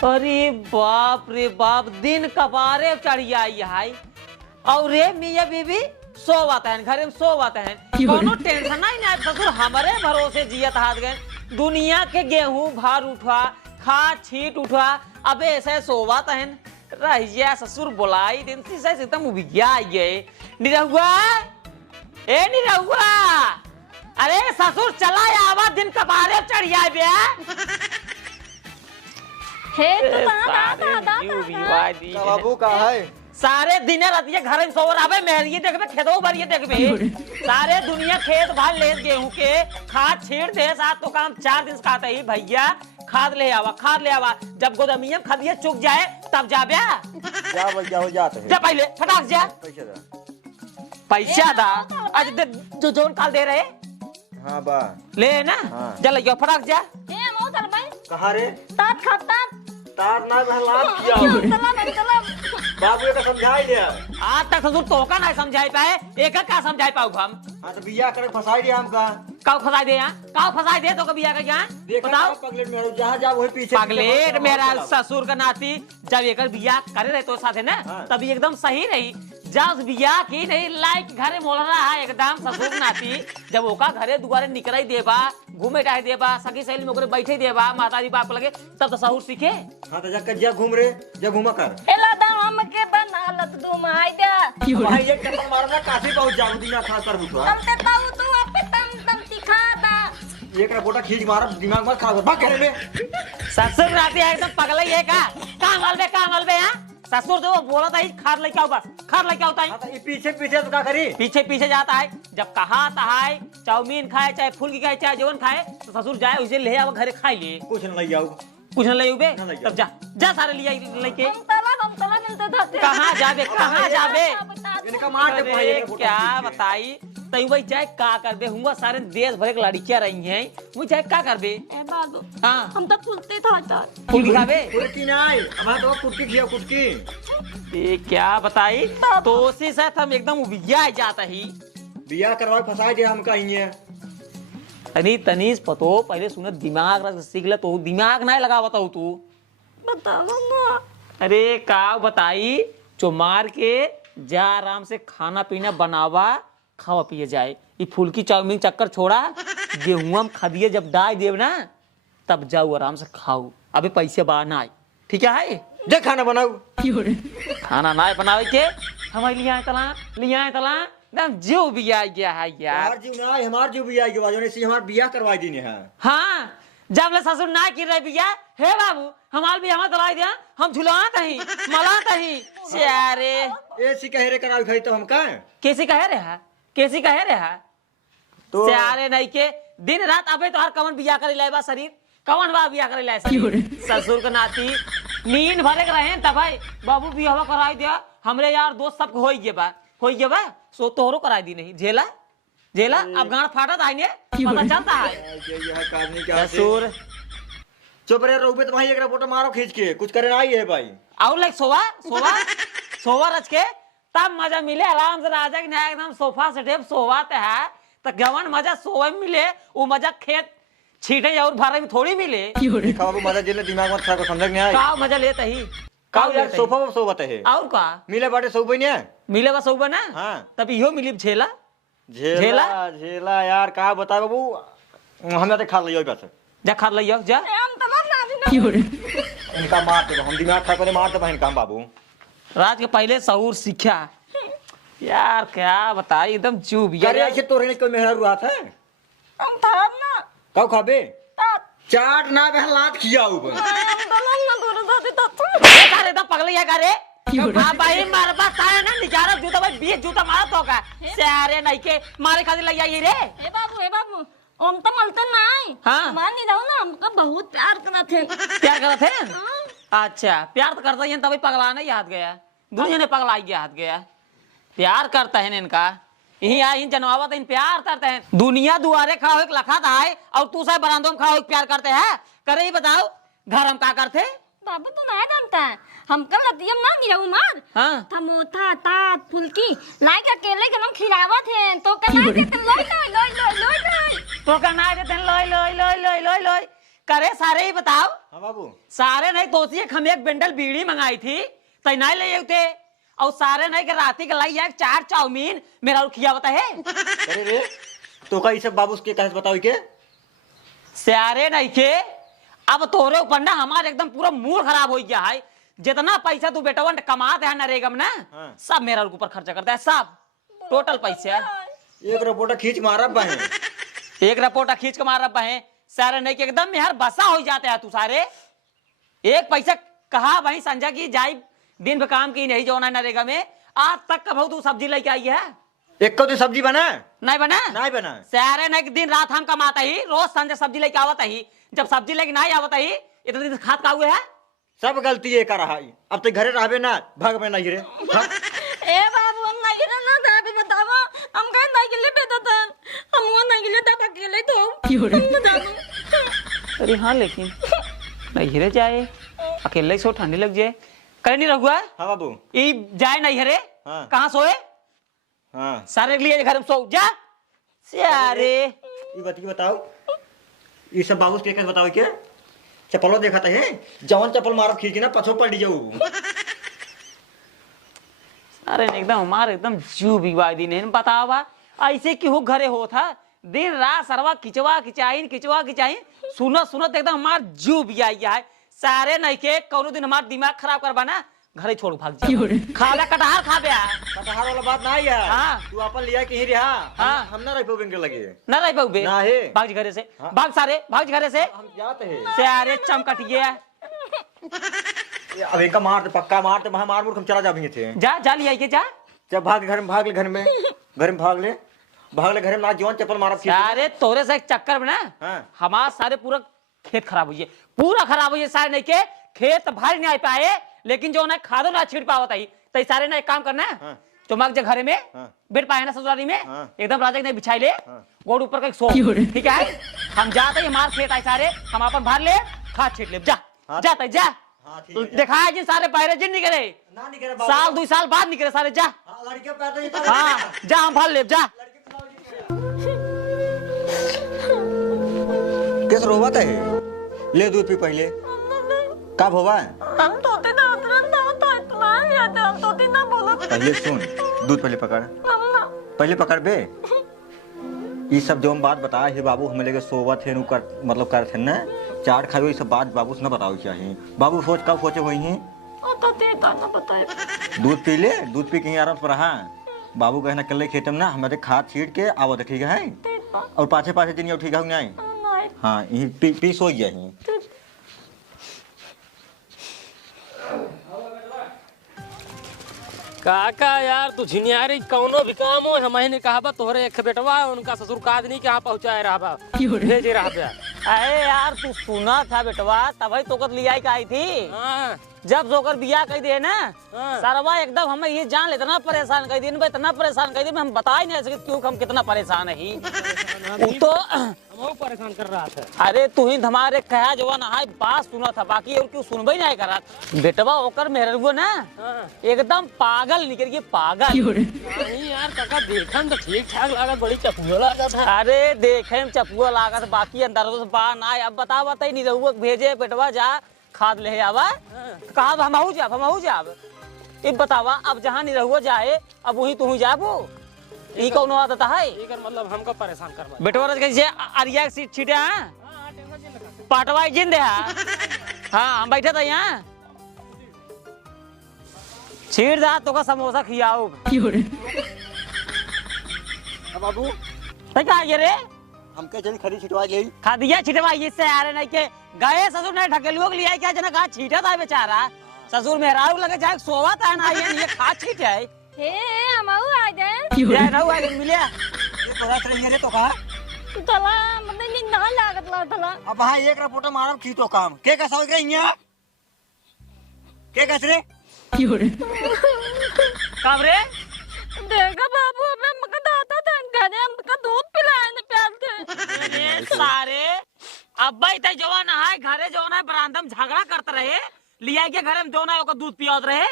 अरे बाप रे बाप, दिन कबारे चढ़ आई है। और रे मियाँ बीबी सोवत है, घरे में सोवत है, कोनो टेंशन नहीं ना ससुर, हमारे भरोसे जियत हाथ गए। दुनिया के गेहूं भार उठवा, खा छीट उठवा, अबे ऐसे सोवत है। रहिया ससुर बुलाई दिन से एकदम उबिया गए। निरहुआ, ए निरहुआ, अरे ससुर चला आवा, दिन कबारे चढ़ आए बे। हे तो बाबू कहाँ है? सारे दिन रातिया घर में सोवर आवे, मेहरिए देखबे, खेतो भरिए देखबे, सारे दुनिया खेत भाल ले गेहूं के खाद छीड़ दे। साथ तो काम 4 दिन खाता ही भैया, खाद ले आवा, खाद ले आवा। जब गोदामिया में खादिया चुक जाए तब जाबे। जा भैया हो जाते हैं। जा पहले फटाक जा, पैसा दा। आज जो जोन काल दे रहे हाँ बा ले ना। हाँ। चल जाओ फटाक जा। ए मौसर भाई कहाँ रे? तात खाता तार ना बहलात किया चला बाबू ये तो समझाई ले। आज तक ससुर तो का नहीं समझाई पाए, एक का समझाई पाऊ हम। हाँ तो बिया करे फसाई दिया हमका। काऊ फसाई दे यहाँ, काऊ फसाई दे तो कभी आकर यहाँ बताओ। पगलेट में जहाँ जा वही पीछे पगलेट मेरा ससुर का नाती जब एक बिया करे रहे तो साथे ना, हाँ। तभी एकदम सही रही। जब बिया की नहीं लाइक घरे मोल रहा है एकदम ससुर नाती, जब ओका घरे दुआरे निकल देबा, घूमे टाहे देबा, सखी सहेली में ओकरे बैठे देबा, माताजी बाप लगे, तब तो सहुर सीखे। हाँ तो जा घूम रे, जा घूमा कर। एला दा हम के बनालत दो माई दे भाई एक टप्पा मारना काफी बहुत जाऊ दिना खा कर बुझवा। चलते ताऊ तू अपे तम दिखाता एक रपोटा खींच मार, दिमाग मत खराब कर भाग घरे में। ससुर नाती एकदम पगला ही है का। काम अलबे यहाँ ससुर तो बोला था खाद लेके आओ, बस खाद लेके आओ। हाँ तो ये पीछे पीछे तो क्या करी? पीछे पीछे जाता है, जब कहा है चाउमीन खाए चाहे फुल्की खाए चाहे जवन खाए तो ससुर जाए उसे ले आओ घरे खाई ले। कुछ नहीं जाऊ, कुछ न ले उबे, न ले तब जा जा सारे लिया लेके। हम तला मिलते धरते कहाँ जाबे, कहाँ जाबे? इनका मार दे भाई। अरे क्या बताई तई वही चाहे का करबे, हुआ सारे देश भर के लड़कियां रही हैं, वो चाहे का करबे। ए बाबू हाँ हम तो फुलते था फुल्की खाबे। कुर्की नहीं, हमारा तो कुर्की खिया कुर्की। ये क्या बताई तो उसी से हम एकदम उबिया जाता ही। बिया करवा फसाई दिया हमका ही। तनी तनीस पतो पहले सुने दिमाग रख सीख ले, तो दिमाग नहीं लगा बताओ तू। बताओ ना अरे का बताई, जो मार के जा आराम से खाना पीना बनावा, खावा पिए जाए। ये फुल्की चाउमीन चक्कर छोड़ा, गेहूं खदिए जब डाल देव ना तब जाओ आराम से खाओ। अबे पैसे बा ना ठीक है, जे खाना बनाऊ। खाना ना बनावे के हमारे लिया तला एकदम जीव भी आ गया है यार। हमार जीव ना, हमार जीव भी आएगी बाजू ने सी हमार बिया करवाई दी ने है। हाँ जब ले ससुर ना गिर रहे बिया, हे बाबू हमार भी हमार दलाई दिया, हम झुलात ही मलात ही सारे। ऐसी कहे रे कराई खाई तो हमका कैसी कहे रहे है तो सारे नहीं के दिन रात। अबे तो हर कवन बिया करे लाए बा शरीर, कवन बा बिया करे लाए शरीर। ससुर का नाती नींद भरे के रहे तब भाई बाबू बियाह कराई दिया। हमरे यार दोस्त सब हो गए बा सो तोहरो कराई दी नहीं। झेला अब गांड फाटा था ने पता चलता है। यह काटने क्या ससुर चुप रे रोबे तो भाई एक फोटो मारो खींच के, कुछ करे ना ही है भाई। और लाइक सोवा रच के तब मजा मिले आराम से राजा के एकदम सोफा सेटेप सोवाते है तो गवन मजा सोवे में मिले। वो मजा खेत छीटे और भरे में थोड़ी मिले। बाबू मजा जिले दिमाग मत खराब समझ नहीं आई। का मजा लेता ही का यार सोफा पर सोवत है और का मिले बाटे सोबे ने मिले बस सोबा ना। हाँ तब इहो मिली झेला झेला यार का बता बाबू, हमें तो खा लियो बस। जा खा लियो जा। हम तला ना इनका मार दे, हम दिमाग खा करे मार दे बहन काम बाबू। रात के पहले सहूर सीखा यार, क्या बताई एकदम चुप यार। ऐसे तो रहने कोई मेहरा रुआ था हम था ना कब खाबे तात चाट ना बहलात किया ऊपर। हम तला ना दूर धरते तात अरे तो पगले या करे हां भाई मार बा ताया ना निजारा जूता भाई 20 जूता मारा तो का सारे नहीं के मारे खातिर लग आई रे। हे बाबू हम तो मलते नहीं। हाँ। मान नहीं रहो ना, हमको बहुत प्यार करते थे। प्यार करते थे। अच्छा प्यार तो करता ही तभी पगला नहीं याद गया, दुनिया ने पगला गया हाथ गया। प्यार करता है इनका यही आई जनवावत इन प्यार करते हैं। दुनिया दुआरे खड़ा हो लखा था और तू साहब बरामदों में खड़ा हो प्यार करते हैं। करे ही बताओ घर हम क्या करते। बाबू तू नहीं जानता है, हम कल रतियम ना गिरा उमर। हाँ थमोथा तात फुल्की लाई का केले के हम खिलावत हैं तो कहना देते लोई तो कहना देते लोई करे सारे ही बताओ। हाँ बाबू। सारे नहीं तो हम एक बंडल बीड़ी मंगाई थी तय नहीं ले थे और सारे नहीं के राती के लाई एक 4 चाउमीन मेरा खिया बता है। अरे रे तो का ये सब बाबू के कहत बताओ के सारे नहीं के अब तोरे ऊपर ना हमारे एकदम पूरा मूड खराब हो गया है। जितना पैसा तू बेटवन कमाते है नरेगा में ना हाँ। सब मेरा ऊपर खर्चा करता है सब टोटल पैसे। एक रिपोर्टर खींच मारा बहे एक रिपोर्टर खींच के मार रहा है सारे नहीं के एकदम यार बसा हो जाते हैं तू सारे। एक पैसा कहा भाई संजय की जाई दिन भर काम की नहीं जो नरेगा में आज तक कब तू सब्जी लेके आई है। एक को तो सब्जी बना नहीं बना नहीं बना सारे नहीं दिन रात हम कमाता ही रोज संजय सब्जी लेके आवता ही जब सब्जी लेके नहीं आवता ही इतने दिन खाद का हुए है। सब गलती ये कर रहा है अब तो घरे रहबे ना भाग में नहीं रे। हाँ? ए बाबू हम नहीं गिरे ना दादी बतावा हम कहीं नहीं गिले बेटा था हम वो नहीं गिले तब अकेले तो बता दो। अरे हाँ लेकिन नहीं रे जाए अकेले सो ठंडी लग जाए कहीं नहीं रहुआ। हाँ बाबू ई जाए नहीं रे हाँ। कहाँ सोए हाँ सारे के लिए घर में सो जा सारे ये बताओ ये सब बाबू के कैसे बताओ के चप्पलो देखा था है जवन चप्पल मारब खींच के ना पछो पड़ जाऊ। अरे एकदम हमारे एकदम जू बिगवा दी नहीं बतावा ऐसे क्यों घरे हो था दिन रात सरवा खिंचवा खिंचाइन सुनत सुनत एकदम हमार जू बिया गया है। सारे नहीं के कौनो दिन हमार दिमाग खराब करबा ना घरे छोड़ भाग जा खाला कटहर खा बे कटहर वाला बात नहीं है। हाँ। तू अपन लिया कि ही रहा हाँ। हम ना रह पाएंगे लगे ना रह पाऊबे ना है भाग जी घरे से हाँ। भाग सारे भाग जी घरे से हम जाते हैं सारे चमकट गया अब इनका मार पक्का मार तो मार मुर्ख हम चला जाएंगे थे जा जा लिया के जा जब भाग घर में भाग ले घर में भाग ले घर में ना जवन चप्पल मारब खींच सारे तोरे से एक चक्कर में ना हाँ। हमारा सारे पूरा खेत खराब हुई पूरा खराब हुई सारे नहीं के खेत भारी नहीं आ पाए लेकिन जो ना खादो ना छिड़ पावत आई तो सारे ना एक काम करना है हाँ। तो मग जे घरे में हाँ। बैठ पाए ना ससुराली में हाँ। एकदम राजा ने बिछाई ले हाँ। गोड़ ऊपर का सो ठीक है हम जाते ही मार खेत आए सारे हम अपन भर ले खाद छीट ले जा हाँ। जाते जा हाँ, ठीक है। दिखाया जी सारे पहले जिन निकले ना निकले बाबू। साल 2 साल बाद निकले सारे जा हाँ, लड़के पैदा ही था। हाँ जा हम भर ले जा कैसे रोवत है ले दूध पी पहले कब होवा हम तोते ना उतरन ना तो इतना ही आते हम तोते ना बोलो पहले सुन दूध पहले पकड़ मम्मा पहले पकड़ बे ये सब जो हम बात बताया है बाबू हमें लेके सोवत है कर मतलब कर थे ना चाट खाओ ये सब बात बाबू से ना बताओ चाहिए बाबू सोच कब सोचे हुई हैं ओ तोते तो ना बताए दूध पी ले दूध पी के आराम से रहा बाबू कहना कल खेतम ना हमारे खाद छीट के आवत ठीक है और पाछे पाछे दिन ठीक है नहीं हाँ यही पी सो गया ही काका यार तू झिनियारी कौनो भी काम हो हमने कहा बा तोहरे एक बेटवा उनका ससुर कादनी के यहाँ पहुँचाए रहा बा भेज रहा बा। अरे यार तू सुना था बेटवा तभी तो लिया का आई थी हाँ जब जोकर बिया कह दिए ना हाँ। सरवा एकदम हमें ये जान ले इतना परेशान कर दिए इतना परेशान कर दिए हम बता ही नहीं सकते क्यों हम कितना परेशान है ही तो हम परेशान कर रहा था। अरे तू ही हमारे कहा जवान हाय बात सुना था बाकी और क्यों सुनबे नहीं करा बेटवा ओकर मेहरबो ना हाँ। एकदम पागल निकल गई पागल नहीं यार काका देखन तो ठीक ठाक लागत बड़ी चपुआ लागत है। अरे देखे में चपुआ लागत बाकी अंदर से बा ना अब बता नहीं रहुआ भेजे बेटवा जा खाद ले आवा कहा हम जाब अब बतावा अब जहाँ नहीं रहुआ जाए अब वही तू जाबो ई कौन आदत है एकर मतलब हमको परेशान करवा बेटवा कैसे अरिया के सीट छीटे हैं पाटवा जिंदे हाँ हम बैठे थे यहाँ छीट दा तो का समोसा खियाओ बाबू क्या ये रे हमके जल्दी खरी छिटवा ले खा दिया छिटवा इससे आ रहे नहीं के गए ससुर ने ढकेलुआ के लिया क्या जना कहा छीटा था बेचारा ससुर मेहरारू लगे जाए सोवा था ना ये खा छीट है हे हम आ गए या ना हुआ मिलिया ये तोरा से रे तो कहा तला मतलब नी ना लागत ला तला अब वहां एक रिपोर्टर मारब खींचो काम के का सौ के यहाँ के कस रे कब रे देखा बाबू हमें मका दाता था घरे हमका दूध पिलाए ने प्यार थे अरे सारे अब भाई ते जवान है घरे जवान है बरामदा में झगड़ा करते रहे लिया के घरे में जवान है ओकर दूध पियात रहे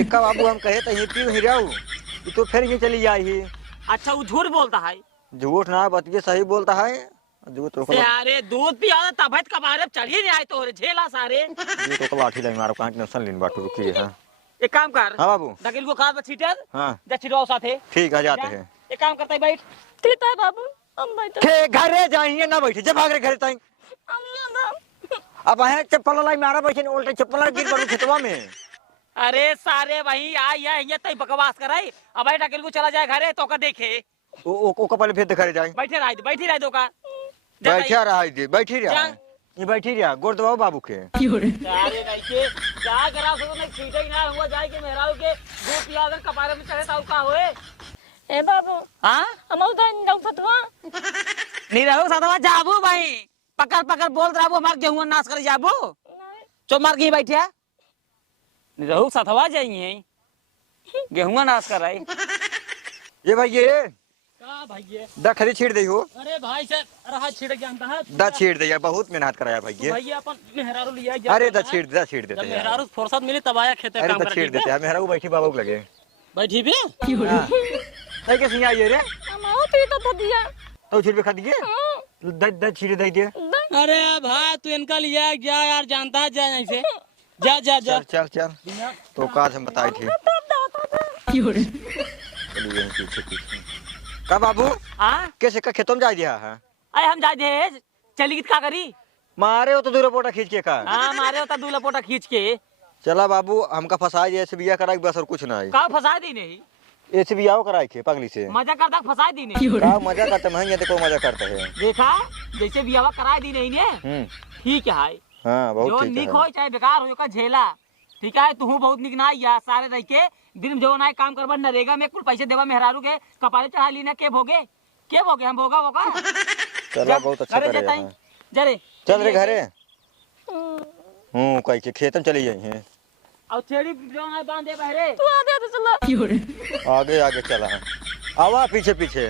एक का बाबू हम कहे तो ये पीऊ ही रहू तो फिर ये चली जाई अच्छा वो झूठ बोलता है झूठ ना बतिए सही बोलता है जो तो सारे दूध पिया तबत कबारे चढ़ी नहीं आए तोरे झेला सारे। ये तो लाठी लगी मारो कहां टेंशन लेन बाटू रुकी है। एक काम कर हां बाबू डकिल को खाद में छीटर हां जा छिड़वाओ साथे। ठीक है जाते हैं। एक काम करता है बैठ ठीक है बाबू हम बैठो के घरे जाइए ना बैठे जब भाग रे घरे ताई हम ना अब है चप्पल लाई मारा बैठे उल्टे चप्पल गिर पड़ू खेतवा में। अरे सारे वही आई है ये तई बकवास कराई अब भाई डकिल को चला जाए घरे तो का देखे ओ कपल फिर घरे जाए बैठी रह दो का बैठा रहा है बैठी रहा ये बैठी रहा गोर दबाओ बाबू के। अरे नहीं के क्या करा सो नहीं छीटे ही ना हुआ जाए के मेहरारू के दूध पिया कर कपारे में चढ़े ताऊ का होए। ए बाबू हां हम उधर जाऊ फतवा नहीं रहो साथवा जाबू भाई पकड़ पकड़ बोल रहा मार गेहूं नाश कर जाबू चो मार के बैठिया नहीं रहो साथवा जाइए गेहूं नाश कर रही ये भाई ये का भाई दा खरी छीड़ दई हो। अरे भाई से रहा छिड़ जानता है दा छीड़ दे यार बहुत मेहनत कराया भाई ये। भैया अपन मेहरारू लिया अरे दा छीड़ देते जब हैं। मेहरारू फुर्सत मिली तब आया खेते अरे काम दा छीड़ देते हैं मेहरा को बैठी बाबू को लगे बैठी भी नहीं के सिया ये रे हम आओ पी तो दिया तो छीड़ पे खा दिए दा छीड़ दे दिए। अरे भाई तू इनका लिया जा यार जानता है जा यहीं से जा जा जा चल चल चल तो काज हम बताई थी चलिए पीछे पीछे का बाबू हां कैसे का खेतों में जा दिया है। अरे हम जा दे चली गीत का करी मारे हो तो दूर पोटा खींच के का हां मारे होता दूल्हा पोटा खींच के चला बाबू हमका फंसा जैसे बिया करा बस और कुछ ना है का फंसा दी नहीं ऐसे बिया कराए के पगली से मजा करता फंसा दी नहीं का मजा करते महंगे तो मजा करता है देखा जैसे बियाह करा दी नहीं ने ठीक है हाँ बहुत जो ठीक निक है। हो चाहे बेकार हो का झेला ठीक है तू बहुत निक ना या सारे रह के दिन जो ना काम करबा नरेगा में कुल पैसे देवा मेहरारू के कपाले चढ़ा ली ना के भोगे हम भोगा वो का चला बहुत अच्छा करे हैं। जरे चल रे घरे कह के खेतम चली जाई हैं और छेड़ी जो ना बांधे बहरे तू आ दे तो चला आगे आगे चला आवा पीछे पीछे